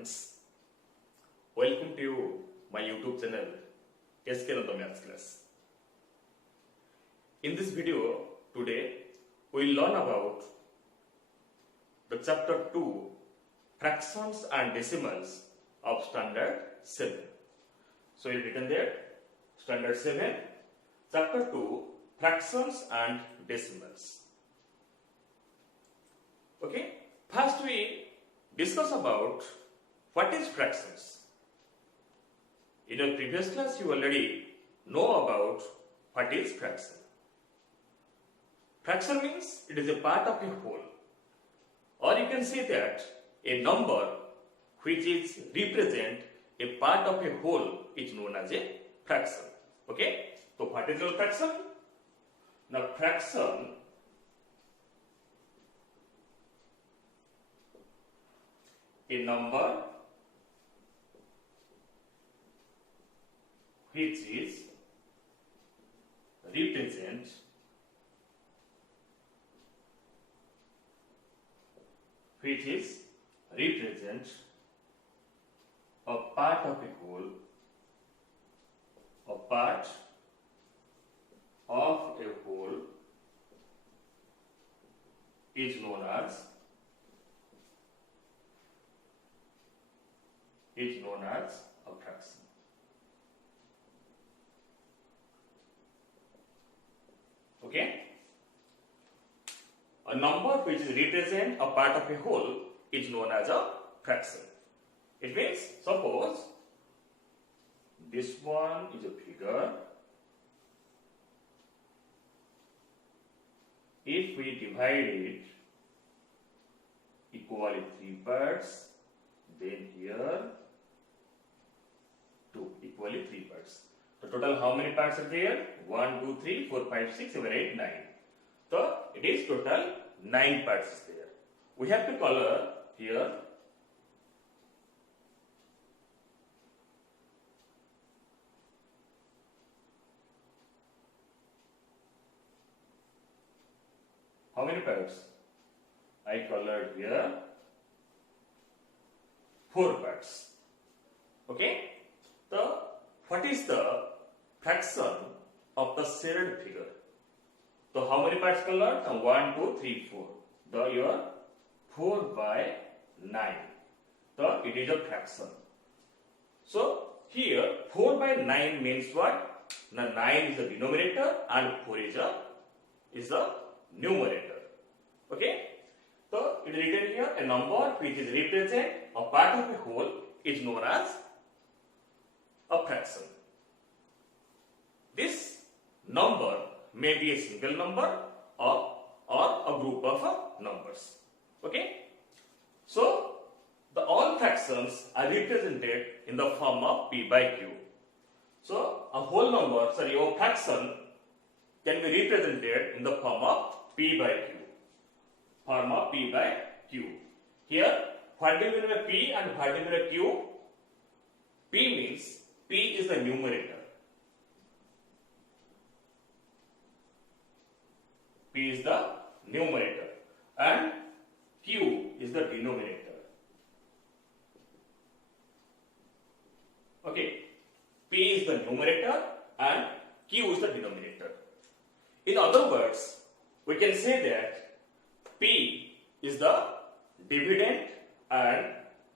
students, welcome to my YouTube channel SK Maths Class. In this video today we will learn about the chapter 2 fractions and decimals of standard 7. So you written there standard 7 chapter 2 fractions and decimals. Okay, first we discuss about what is fractions. In your previous class you already know about what is fraction. Fraction means it is a part of a whole, or you can say that a number which is represent a part of a whole is known as a fraction. Okay, so what is your fraction? Now fraction a number which is represent a part of a whole, is known as a fraction. Okay? A number which represents a part of a whole is known as a fraction. It means, suppose this one is a figure. If we divide it equally 3 parts, then here 2 equally 3 parts. So total how many parts are there? 1, 2, 3, 4, 5, 6, 7, 8, 9. So it is total 9 parts there. We have to color here how many parts? I colored here 4 parts. Okay? So what is the fraction of the shared figure? So how many parts colored? 1, 2, 3, 4. The your 4 by 9. So it is a fraction. So here 4 by 9 means what? Now 9 is the denominator and 4 is the numerator. Okay? So it is written here a number which is represent a part of a whole is known as a fraction. This number may be a single number or a group of numbers. Okay? So the all fractions are represented in the form of p by q. So a whole number, a fraction can be represented in the form of p by q. Here, what do you mean by p and what do you mean by q? P means p is the numerator. P is the numerator and q is the denominator. Okay, p is the numerator and q is the denominator. In other words, we can say that p is the dividend and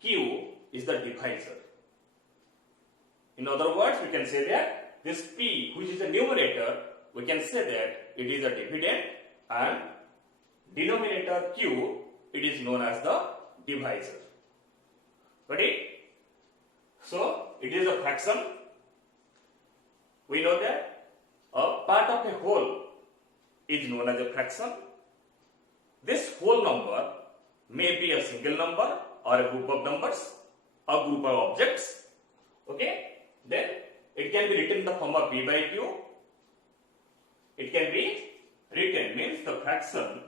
q is the divisor. In other words, we can say that this p, which is the numerator, we can say that it is a dividend and denominator q, it is known as the divisor. Got it? So it is a fraction. We know that a part of a whole is known as a fraction. This whole number may be a single number or a group of numbers, a group of objects. Okay? Then it can be written in the form of p by q. It can be written means the fraction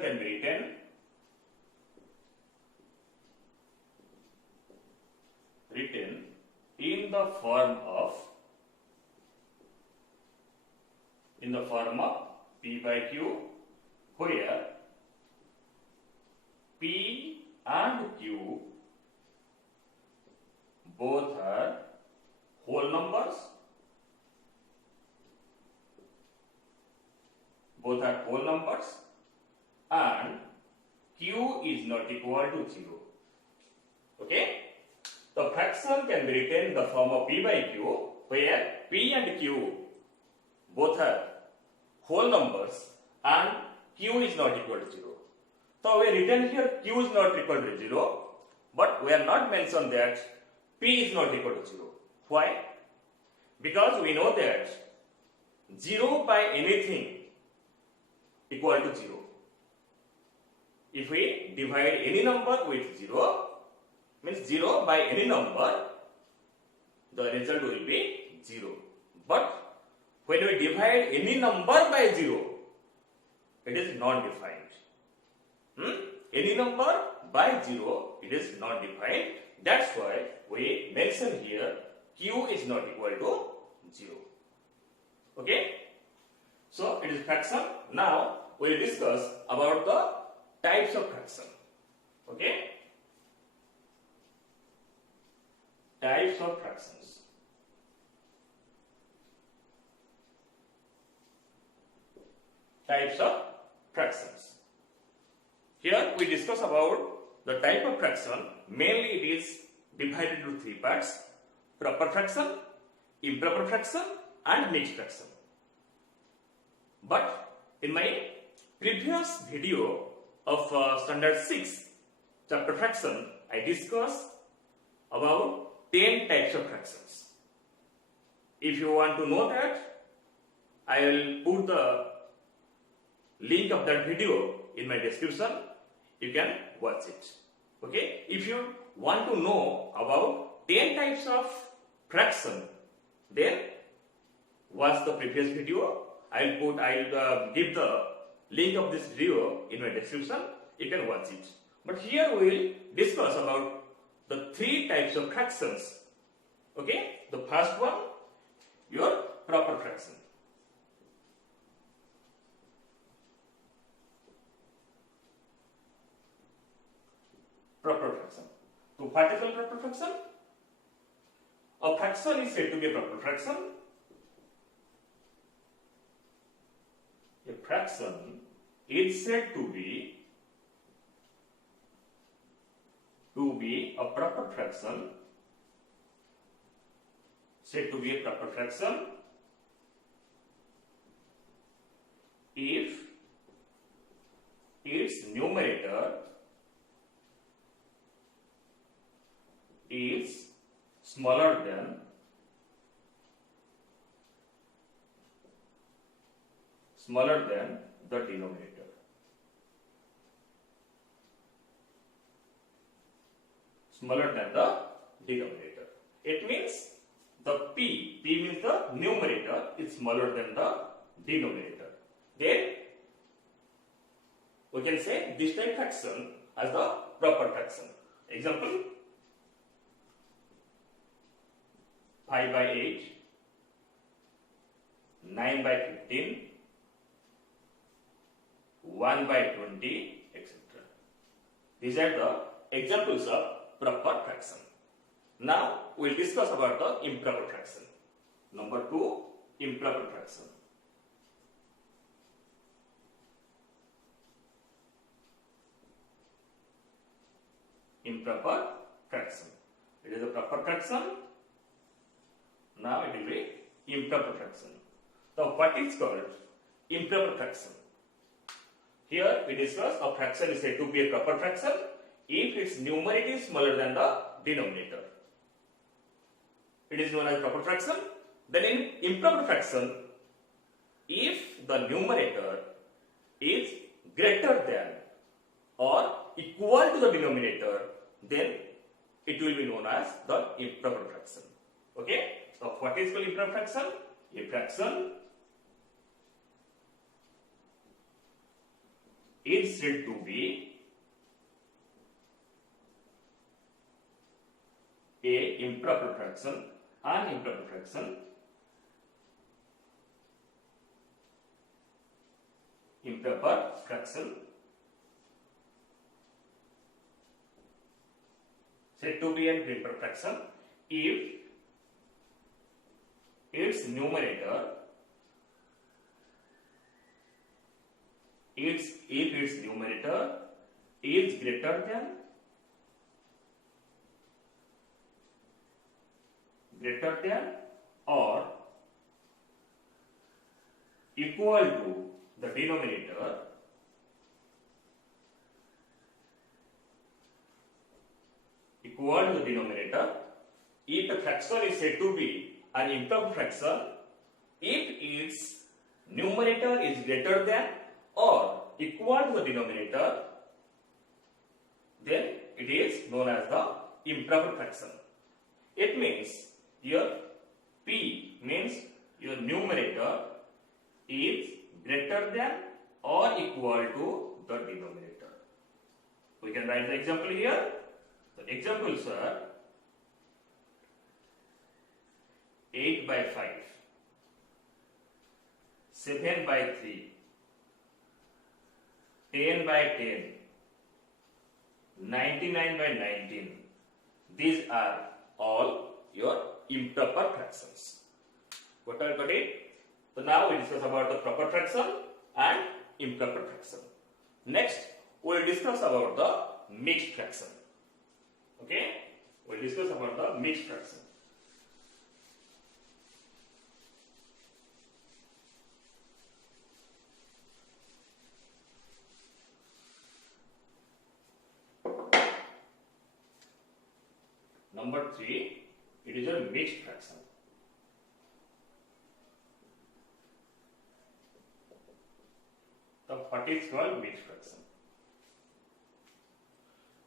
can be written in the form of p by q where P and Q both are whole numbers, and Q is not equal to 0. Okay? The fraction can be written in the form of P by Q, where P and Q both are whole numbers and Q is not equal to 0. So we written here Q is not equal to 0, but we have not mentioned that P is not equal to 0. Why? Because we know that 0 by anything equal to 0. If we divide any number with 0, means 0 by any number, the result will be 0. But when we divide any number by 0, it is non-defined. Any number by 0, it is non-defined. That's why we mention here Q is not equal to 0. Okay? So it is fraction. Now we will discuss about the types of fraction. Okay? Types of fractions. Types of fractions. Here we discuss about the type of fraction. Mainly it is divided into 3 parts: proper fraction, improper fraction, and mixed fraction. But in my previous video of standard 6 chapter fraction, I discussed about 10 types of fractions. If you want to know that, I will put the link of that video in my description. You can watch it. Okay? If you want to know about 10 types of fraction, then watch the previous video. I'll give the link of this video in my description. You can watch it. But here we will discuss about the 3 types of fractions. Okay? The first one, your proper fraction. Proper fraction. So what is a proper fraction? A fraction is said to be a proper fraction. A fraction is said to be a proper fraction. Said to be a proper fraction if its numerator is smaller than the denominator. Smaller than the denominator. It means the P means the numerator is smaller than the denominator. Then we can say this type fraction as the proper fraction. Example: 5 by 8, 9 by 15, 1 by 20, etc. These are the examples of proper fraction. Now we will discuss about the improper fraction. Number 2, improper fraction. Improper fraction. It is a proper fraction. Now it will be improper fraction. So what is called improper fraction? Here we discuss a fraction is said to be a proper fraction if its numerator is smaller than the denominator. It is known as proper fraction. Then in improper fraction, if the numerator is greater than or equal to the denominator, then it will be known as the improper fraction. Okay? So what is called improper fraction? A fraction is said to be a improper fraction. An improper fraction improper fraction said to be an improper fraction if its numerator is greater than or equal to the denominator if the fraction is said to be an improper fraction if its numerator is greater than or equal to the denominator, then it is known as the improper fraction. It means your P means your numerator is greater than or equal to the denominator. We can write the example here. The examples are 8 by 5, 7 by 3, 10 by 10, 99 by 19. These are all your improper fractions. What I got it? So now we discuss about the proper fraction and improper fraction. Next, we will discuss about the mixed fraction. Okay? We will discuss about the mixed fraction. Number 3, it is a mixed fraction. The what is called mixed fraction?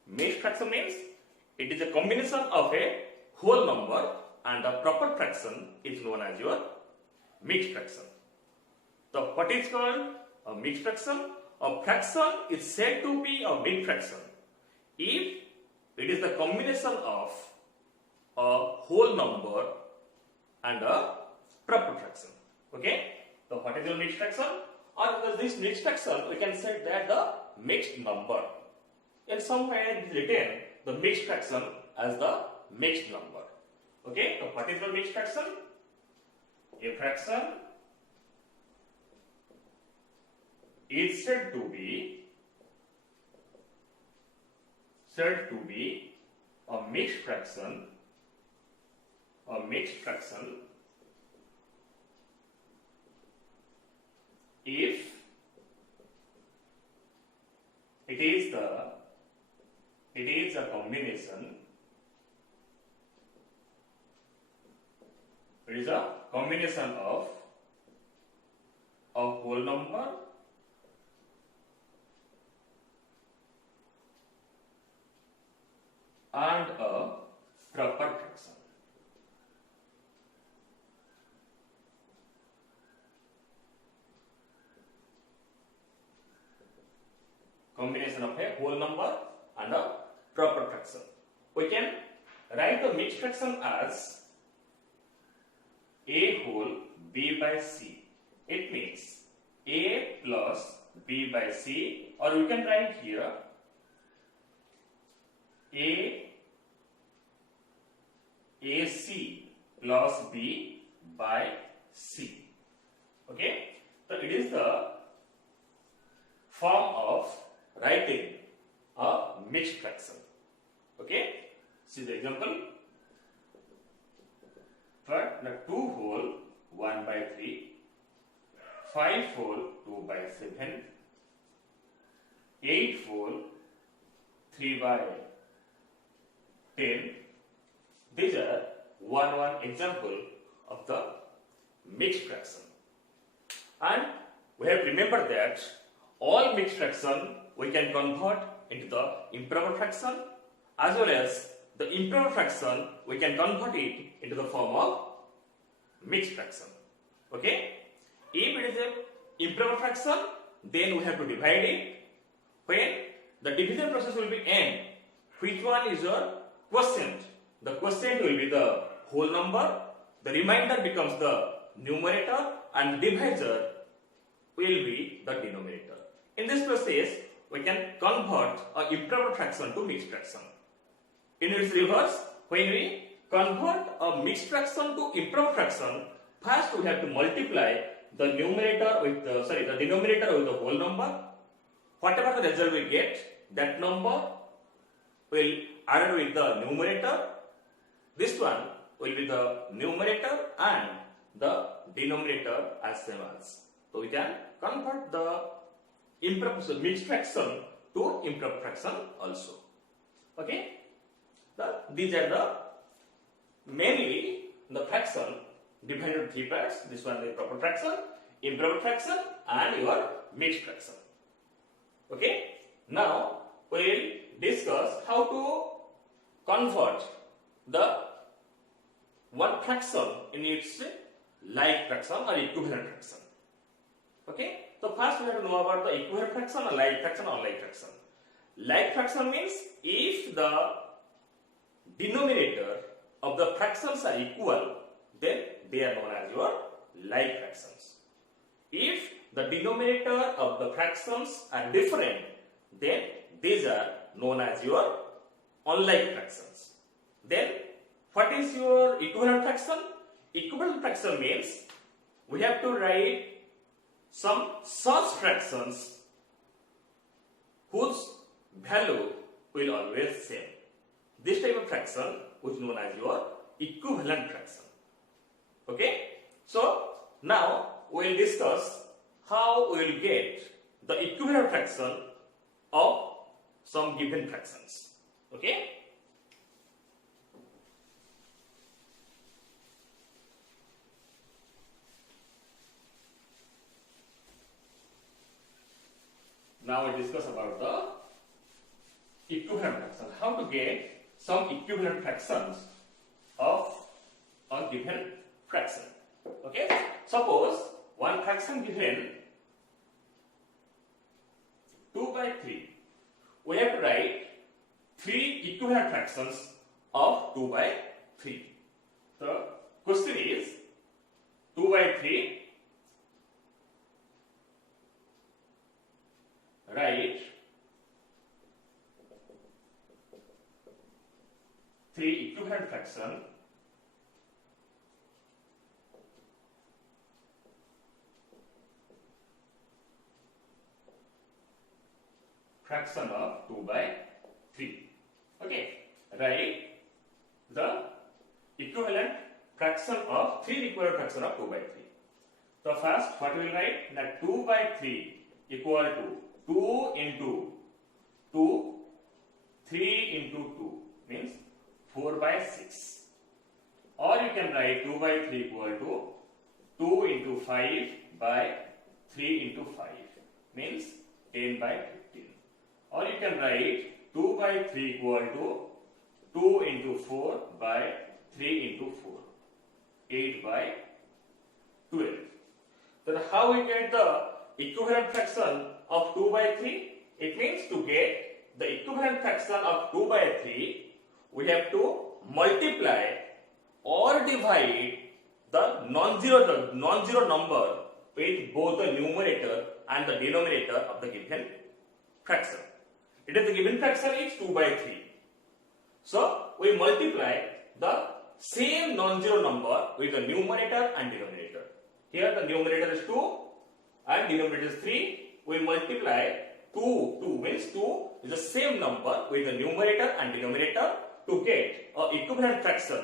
Mixed fraction means it is a combination of a whole number and the proper fraction is known as your mixed fraction. The what is called a mixed fraction? A fraction is said to be a mixed fraction if it is the combination of a whole number and a proper fraction. Okay? So what is your mixed fraction? Or this mixed fraction, we can say that the mixed number. In some way it is written the mixed fraction as the mixed number. Okay? So what is the mixed fraction? A fraction is said to be a mixed fraction if it is a combination of a whole number and a proper fraction. Combination of a whole number and a proper fraction. We can write the mixed fraction as a whole b by c. It means a plus b by c, or we can write here ac plus b by c. Okay, so it is the form of writing a mixed fraction. Okay, see the example. For the 2 whole 1 by 3, 5 whole 2 by 7, 8 whole 3 by 10. These are one example of the mixed fraction. And we have to remember that all mixed fraction we can convert into the improper fraction, as well as the improper fraction we can convert it into the form of mixed fraction. Okay? If it is a improper fraction, then we have to divide it. When the division process will be end, which one is your quotient? The quotient will be the whole number, the remainder becomes the numerator, and divisor will be the denominator. In this process, we can convert a improper fraction to mixed fraction. In its reverse, when we convert a mixed fraction to improper fraction, first we have to multiply the numerator with the denominator with the whole number. Whatever the result we get, that number will added with the numerator. This one will be the numerator and the denominator as same as. So we can convert the improper mixed fraction to improper fraction also. Okay. These are the mainly the fraction divided into 3 parts. This one is proper fraction, improper fraction, and your mixed fraction. Okay. Now we will discuss how to convert the one fraction in its like fraction or equivalent fraction. Okay. So first we have to know about the equivalent fraction or like fraction or unlike fraction. Like fraction means if the denominator of the fractions are equal, then they are known as your like fractions. If the denominator of the fractions are different, then these are known as your unlike fractions. Then what is your equivalent fraction? Equivalent fraction means we have to write some such fractions whose value will always same. This type of fraction is known as your equivalent fraction. Okay? So now we will discuss how we will get the equivalent fraction of some given fractions. Okay? Now we discuss about the equivalent fraction. How to get some equivalent fractions of a given fraction. Okay? Suppose one fraction given 2 by 3. We have to write 3 equivalent fractions of 2 by 3. The question is 2 by 3. Write 3 equivalent fraction of 2 by 3. Okay, write the equivalent fraction of 3 equivalent fraction of 2 by 3. So first, what we will write? That 2 by 3 equal to 2 into 2, 3 into 2 means 4 by 6. Or you can write 2 by 3 equal to 2 into 5 by 3 into 5 means 10 by 15. Or you can write 2 by 3 equal to 2 into 4 by 3 into 4, 8 by 12. Then how we get the equivalent fraction of 2 by 3? It means to get the equivalent fraction of 2 by 3, we have to multiply or divide the non-zero number with both the numerator and the denominator of the given fraction. It is the given fraction is 2 by 3. So we multiply the same non-zero number with the numerator and denominator. Here the numerator is 2 and denominator is 3. We multiply 2 means 2 is the same number with the numerator and denominator to get a equivalent fraction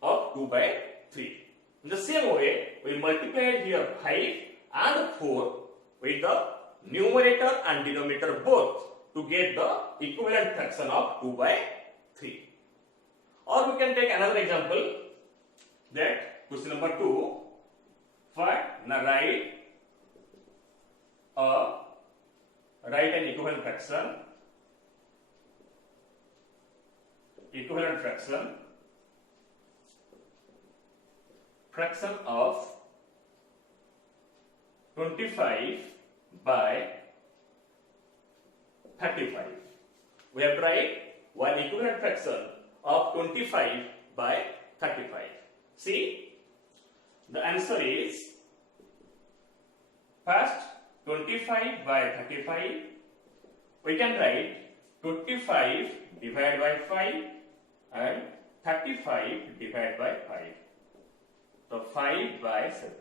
of 2 by 3. In the same way, we multiplied here 5 and 4 with the numerator and denominator both to get the equivalent fraction of 2 by 3. Or we can take another example, that question number 2. Now write an equivalent fraction of 25 by 35. We have to write one equivalent fraction of 25 by 35. See, the answer is First, 25 by 35. We can write 25 divided by 5 and 35 divided by 5. So 5 by 7.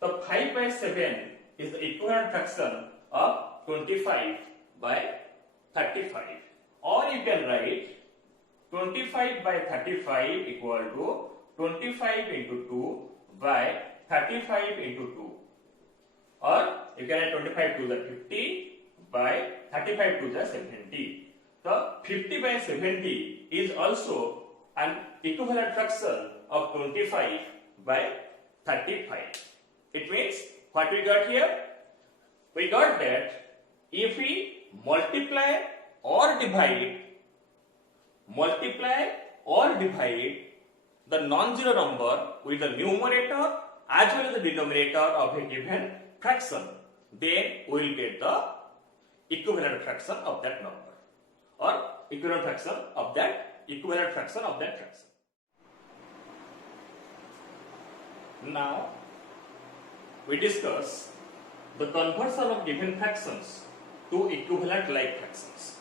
So 5 by 7 is the equivalent fraction of 25 by 35. Or you can write 25 by 35 equal to 25 into 2 by 35 into 2. Or you can write 25 to the 50 by 35 to the 70. So 50 by 70 is also an equivalent fraction of 25 by 35. It means what we got here? We got that if we multiply or divide the non-zero number with the numerator as well as the denominator of a given fraction, then we will get the equivalent fraction of that number or equivalent fraction of that fraction. Now we discuss the conversion of given fractions to equivalent like fractions.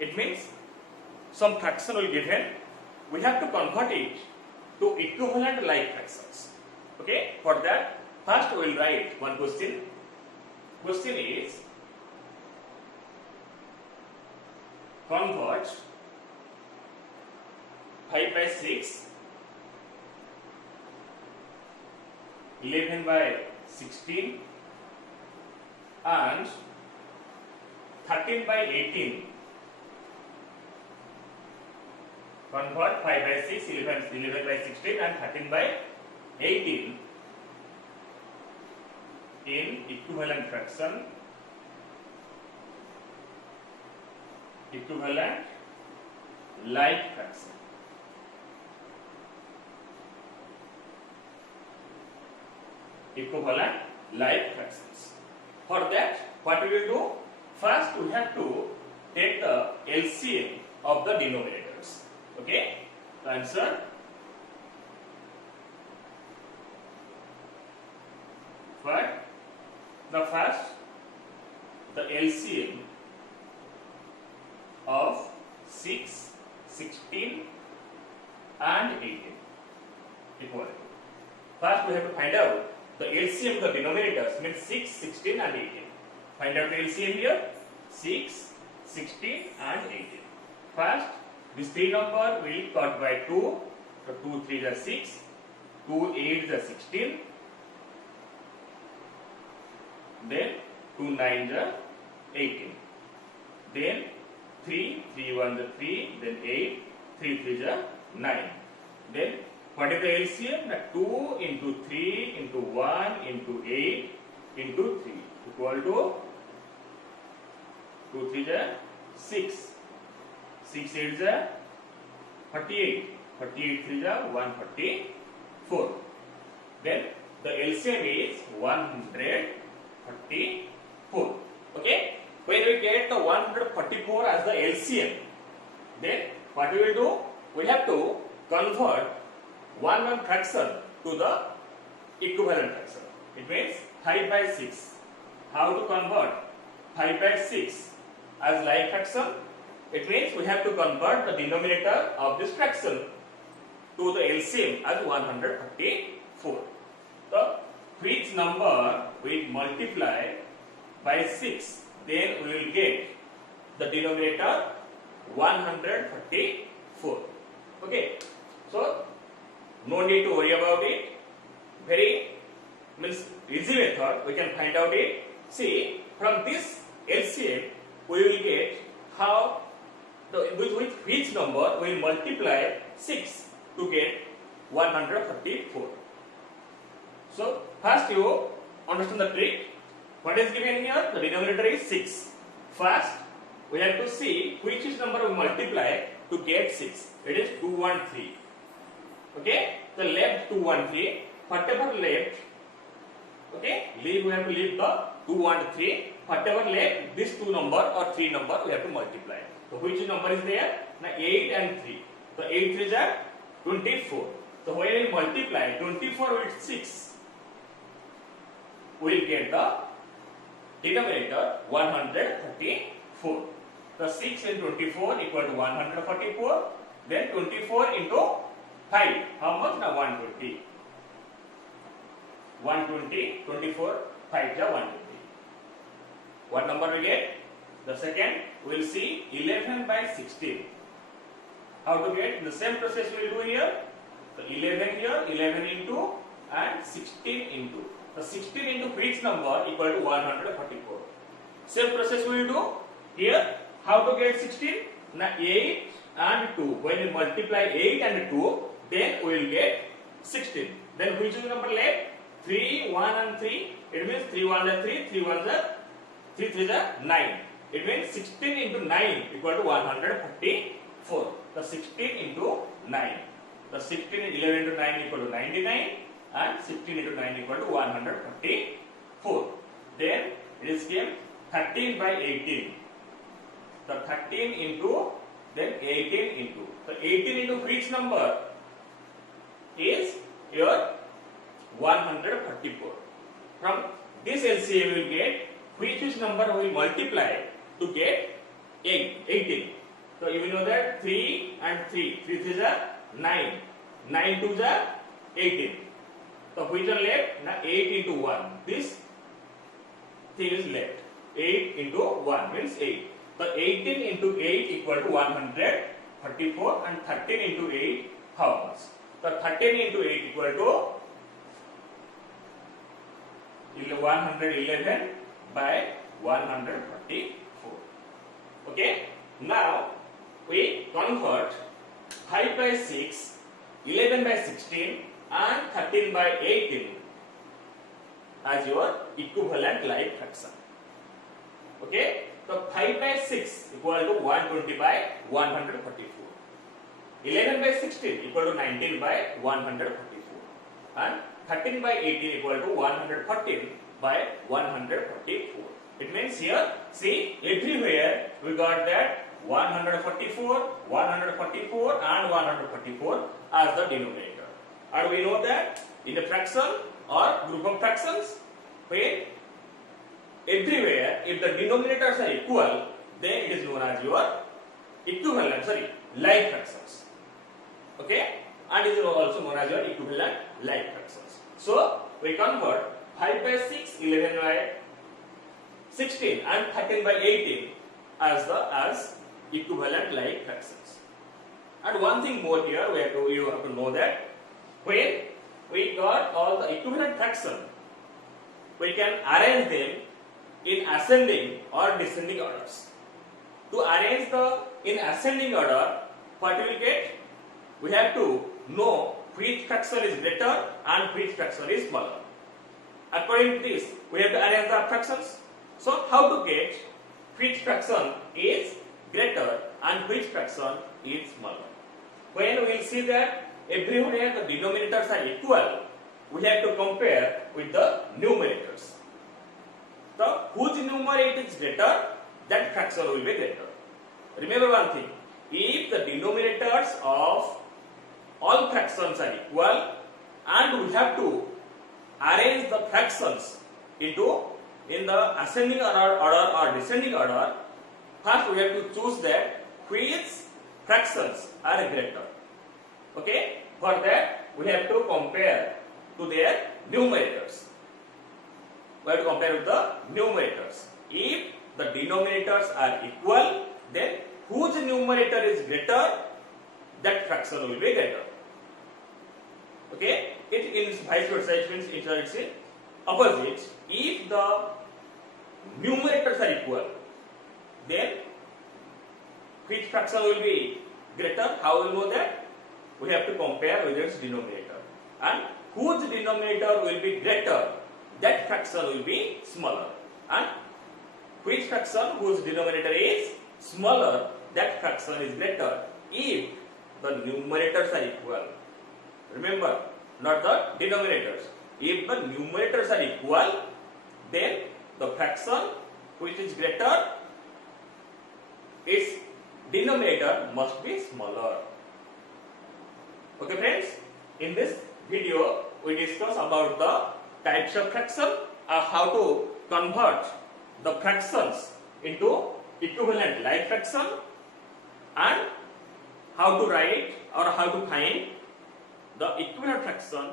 It means some fraction will given, we have to convert it to equivalent like fractions. Okay, for that first we will write one question. Question is, convert 5 by 6, 11 by 16 and 13 by 18. Convert 5 by 6, 11 by 16 and 13 by 18 in equivalent fraction, equivalent like fraction. Equivalent like fractions. For that, what we will do? First, we have to take the LCM of the denominators. Okay? The answer. But the first, the LCM of 6, 16 and 18 equal to. First, we have to find out the LCM of the denominators, means 6, 16 and 18. Find out the LCM here, 6, 16 and 18. First, this 3 number will cut by 2, so 2 3 is 6, 2 8 is 16, then 2 9 is 18, then 3 3 1 is 3, then 8, 3 3 is 9. Then what is the LCM? 2 into 3 into 1 into 8 into 3 equal to 2 3 is 6, 6 8 is 38, 38 3 is 134. Then the LCM is 134. Okay? When we get the 144 as the LCM, then what we will do? We have to convert one fraction to the equivalent fraction. It means 5 by 6. How to convert 5 by 6 as like fraction? It means we have to convert the denominator of this fraction to the LCM as 134. So which number we multiply by 6, then we will get the denominator 134. Okay, so no need to worry about it. Very easy method we can find out it. See, from this LCM we will get how with which number we will multiply 6 to get 134. So first you understand the trick. What is given here? The denominator is 6. First we have to see which is number we multiply to get 6. It is 213. Okay, the left 213, whatever left, okay, we have to leave the 213, whatever left, this 2 number or 3 number we have to multiply. So which number is there? Now 8 and 3. So 8 3 is 24. So when we multiply 24 with 6, we will get the denominator 134. The 6 into 24 equal to 144. Then 24 into 5. How much? Now 120. 120, 24, 5 is 120. What number we get? The second, we will see 11 by 16. How to get? The same process we will do here. So 11 here, 11 into and 16 into. The 16 into which number equal to 144. Same process we will do here. How to get 16? Now 8 and 2. When we multiply 8 and 2, then we will get 16. Then which is the number left? 3, 1 and 3. It means 3 1 are 3, 3 1 are 3 3 are 9. It means 16 into 9 equal to 144. The 16 into 9. The 16 11 into 9 equal to 99 and 16 into 9 equal to 144. Then it is came 13 by 18. The 13 into then 18 into. The 18 into which number is your 134. From this LCM we will get which number we multiply to get 18. So you will know that 3 and 3. 3 3 are 9. 9 2 are 18. So which one left? Now 8 into 1. This thing is left. 8 into 1 means 8. So 18 into 8 equal to 134 and 13 into 8 how much? So 13 into 8 equal to 111 by 144. Okay. Now we convert 5 by 6, 11 by 16 and 13 by 18 as your equivalent like fraction. Okay. So 5 by 6 equal to 120 by 144. 11 by 16 equal to 19 by 144. And 13 by 18 equal to 114 by 144. It means here, see, everywhere we got that 144, 144 and 144 as the denominator. And we know that in a fraction or group of fractions, when everywhere if the denominators are equal, then it is known as your equivalent, like fractions. Okay? And it is also known as your equivalent like fractions. So, we convert 5 by 6, 11 by 16 and 13 by 18 as equivalent like fractions. And one thing more here, you have to know that when we got all the equivalent fraction, we can arrange them in ascending or descending orders. To arrange the in ascending order, what we will get? We have to know which fraction is greater and which fraction is smaller. According to this, we have to arrange the fractions. So, how to get which fraction is greater and which fraction is smaller? When we will see that everywhere the denominators are equal, we have to compare with the numerators. So, whose numerator is greater, that fraction will be greater. Remember one thing, if the denominators of all fractions are equal and we have to arrange the fractions in the ascending order or descending order, first we have to choose that which fractions are greater. Okay? For that we have to compare to their numerators. We have to compare with the numerators. If the denominators are equal, then whose numerator is greater, that fraction will be greater. Okay? It is vice versa, it means it's opposite. If the numerators are equal, then which fraction will be greater? How will we know that? We have to compare with its denominator. And whose denominator will be greater, that fraction will be smaller. And which fraction whose denominator is smaller, that fraction is greater if the numerators are equal. Remember, not the denominators. If the numerators are equal, then the fraction which is greater, its denominator must be smaller. Okay friends, in this video we discuss about the types of fraction how to convert the fractions into equivalent like fraction and how to write or how to find the equivalent fraction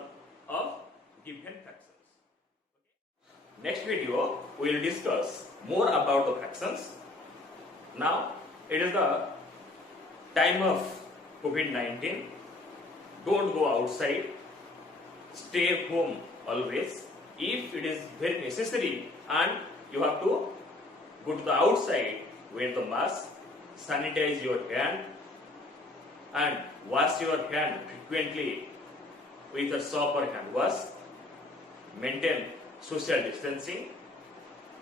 of given fractions. Next video we will discuss more about the fractions. Now it is the time of COVID-19. Don't go outside. Stay home always. If it is very necessary and you have to go to the outside, wear the mask, sanitize your hand and wash your hand frequently with a soap or hand wash. Maintain social distancing.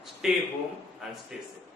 Stay home and stay safe.